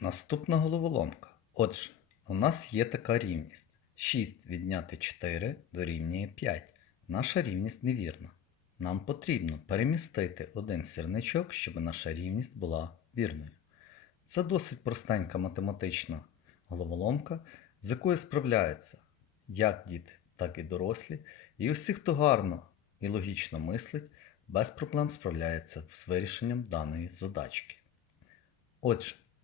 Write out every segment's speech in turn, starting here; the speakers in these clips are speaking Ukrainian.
Наступна головоломка. Отже, у нас є така рівність. 6 відняти 4 дорівнює 5. Наша рівність невірна. Нам потрібно перемістити один сірничок, щоб наша рівність була вірною. Це досить простенька математична головоломка, з якою справляються як діти, так і дорослі, і усі, хто гарно і логічно мислить, без проблем справляється з вирішенням даної задачки. Отже,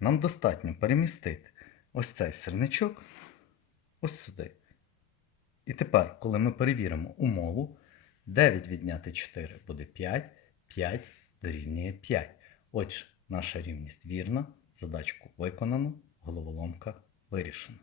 нам достатньо перемістити ось цей сірничок ось сюди. І тепер, коли ми перевіримо умову, 9 відняти 4 буде 5, 5 дорівнює 5. Отже, наша рівність вірна, задачку виконано, головоломка вирішена.